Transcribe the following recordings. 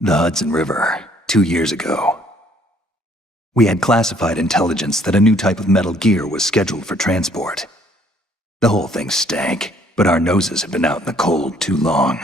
The Hudson River, 2 years ago. We had classified intelligence that a new type of metal gear was scheduled for transport. The whole thing stank, but our noses had been out in the cold too long.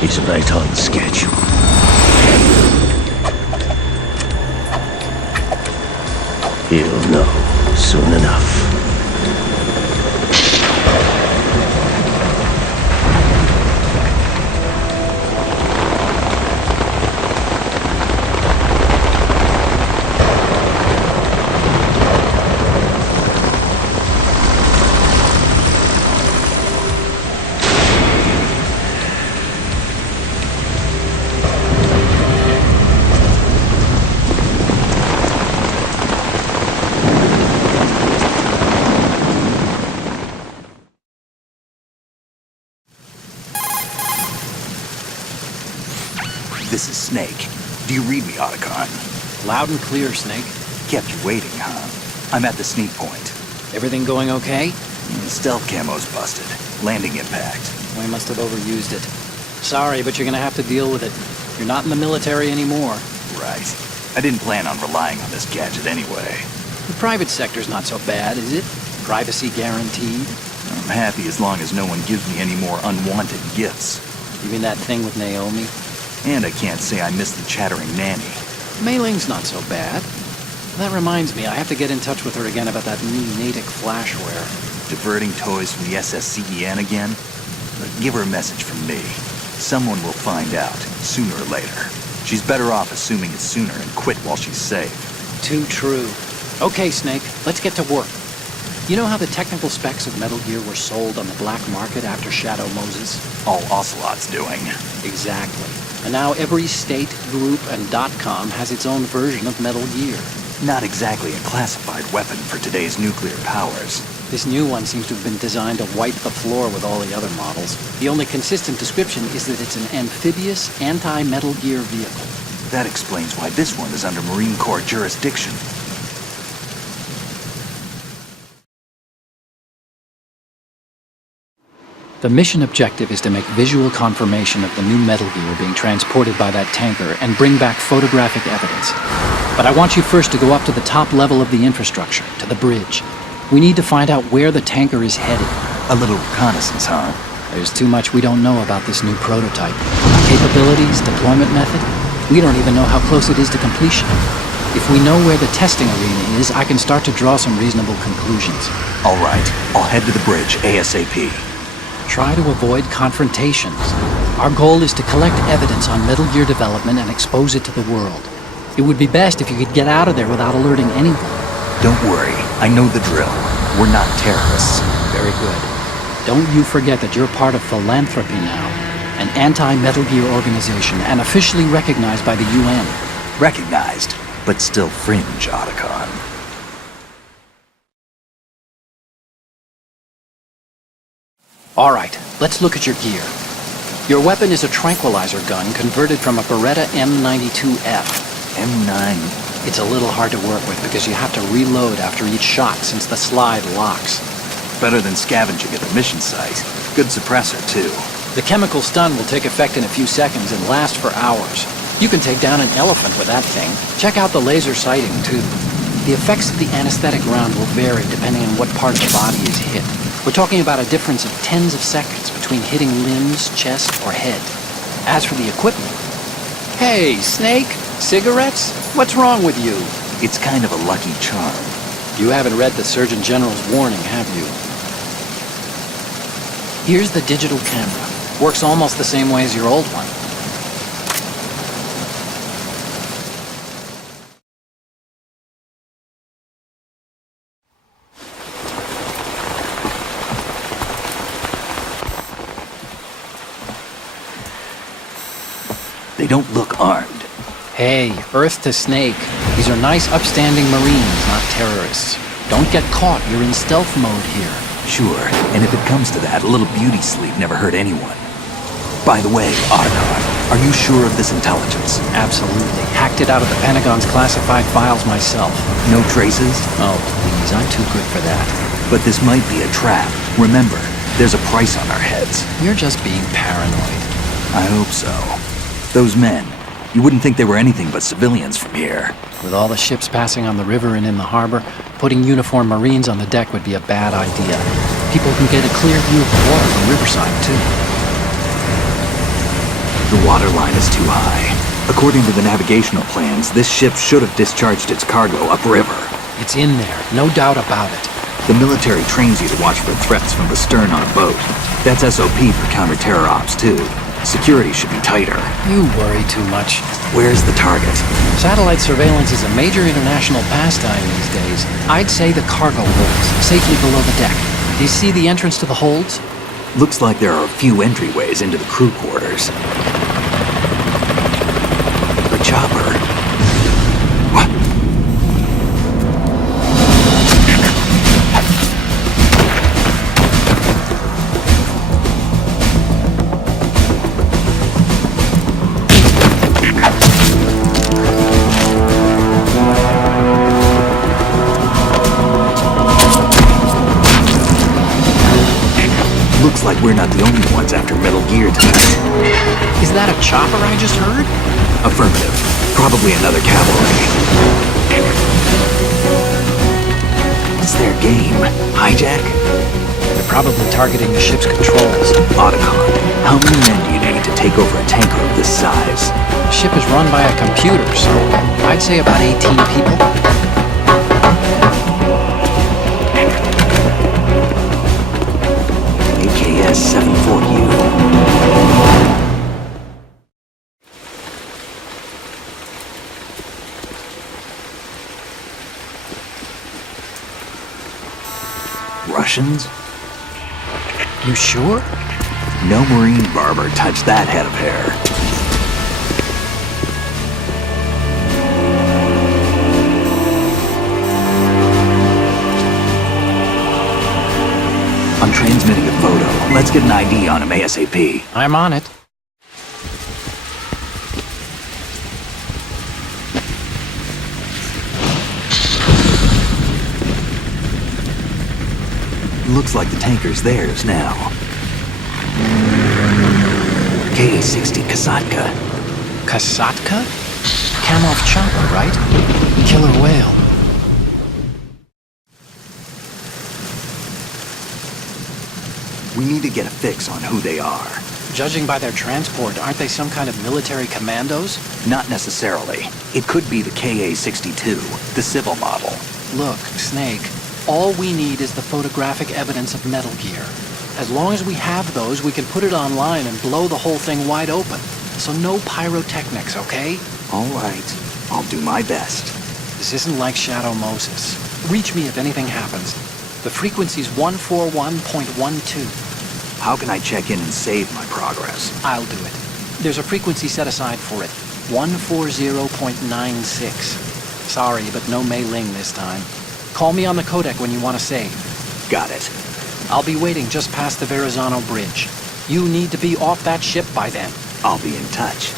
He's right on schedule. He'll know soon enough. This is Snake. Do you read me, Otacon? Loud and clear, Snake. Kept you waiting, huh? I'm at the sneak point. Everything going okay? Stealth camo's busted. Landing impact. We must have overused it. Sorry, but you're gonna have to deal with it. You're not in the military anymore. Right. I didn't plan on relying on this gadget anyway. The private sector's not so bad, is it? Privacy guaranteed? I'm happy as long as no one gives me any more unwanted gifts. You mean that thing with Naomi? And I can't say I miss the chattering nanny. Mei Ling's not so bad. That reminds me, I have to get in touch with her again about that new Natick flashware. Diverting toys from the SSCEN again? Give her a message from me. Someone will find out, sooner or later. She's better off assuming it sooner and quit while she's safe. Too true. Okay, Snake, let's get to work. You know how the technical specs of Metal Gear were sold on the black market after Shadow Moses? All Ocelot's doing. Exactly. And now every state, group, and .com has its own version of Metal Gear. Not exactly a classified weapon for today's nuclear powers. This new one seems to have been designed to wipe the floor with all the other models. The only consistent description is that it's an amphibious, anti-Metal Gear vehicle. That explains why this one is under Marine Corps jurisdiction. The mission objective is to make visual confirmation of the new Metal Gear being transported by that tanker and bring back photographic evidence. But I want you first to go up to the top level of the infrastructure, to the bridge. We need to find out where the tanker is headed. A little reconnaissance, huh? There's too much we don't know about this new prototype. Capabilities, deployment method. We don't even know how close it is to completion. If we know where the testing arena is, I can start to draw some reasonable conclusions. All right, I'll head to the bridge ASAP. Try to avoid confrontations. Our goal is to collect evidence on Metal Gear development and expose it to the world. It would be best if you could get out of there without alerting anyone. Don't worry, I know the drill. We're not terrorists. Very good. Don't you forget that you're part of Philanthropy now, an anti-Metal Gear organization and officially recognized by the UN. Recognized, but still fringe, Otacon. All right, let's look at your gear. Your weapon is a tranquilizer gun converted from a Beretta M92F. M9. It's a little hard to work with because you have to reload after each shot since the slide locks. Better than scavenging at the mission site. Good suppressor, too. The chemical stun will take effect in a few seconds and last for hours. You can take down an elephant with that thing. Check out the laser sighting, too. The effects of the anesthetic round will vary depending on what part of the body is hit. We're talking about a difference of tens of seconds between hitting limbs, chest, or head. As for the equipment... Hey, Snake! Cigarettes? What's wrong with you? It's kind of a lucky charm. You haven't read the Surgeon General's warning, have you? Here's the digital camera. Works almost the same way as your old one. They don't look armed. Hey, Earth to Snake. These are nice, upstanding Marines, not terrorists. Don't get caught. You're in stealth mode here. Sure, and if it comes to that, a little beauty sleep never hurt anyone. By the way, Otacon, are you sure of this intelligence? Absolutely. Hacked it out of the Pentagon's classified files myself. No traces? Oh, please, I'm too good for that. But this might be a trap. Remember, there's a price on our heads. You're just being paranoid. I hope so. Those men, you wouldn't think they were anything but civilians from here. With all the ships passing on the river and in the harbor, putting uniformed Marines on the deck would be a bad idea. People can get a clear view of the water from Riverside, too. The water line is too high. According to the navigational plans, this ship should have discharged its cargo upriver. It's in there, no doubt about it. The military trains you to watch for threats from the stern on a boat. That's SOP for counter-terror ops, too. Security should be tighter. You worry too much. Where's the target? Satellite surveillance is a major international pastime these days. I'd say the cargo holds, safely below the deck. Do you see the entrance to the holds? Looks like there are a few entryways into the crew quarters. The chopper. What? Looks like we're not the only ones after Metal Gear tonight. Is that a chopper I just heard? Affirmative. Probably another cavalry. What's their game? Hijack? They're probably targeting the ship's controls. Otacon, how many men do you need to take over a tanker of this size? The ship is run by a computer, so I'd say about 18 people. AKS 74U. Russians? You sure? No Marine barber touched that head of hair. I'm transmitting a photo. Let's get an ID on him ASAP. I'm on it. Looks like the tanker's theirs now. Ka-60 Kasatka. Kasatka? Kamov chopper, right? Killer whale. We need to get a fix on who they are. Judging by their transport, aren't they some kind of military commandos? Not necessarily. It could be the Ka-62, the civil model. Look, Snake, all we need is the photographic evidence of Metal Gear. As long as we have those, we can put it online and blow the whole thing wide open. So no pyrotechnics, okay? All right. I'll do my best. This isn't like Shadow Moses. Reach me if anything happens. The frequency's 141.12. How can I check in and save my progress? I'll do it. There's a frequency set aside for it. 140.96. Sorry, but no Mei Ling this time. Call me on the codec when you want to save. Got it. I'll be waiting just past the Verrazano Bridge. You need to be off that ship by then. I'll be in touch.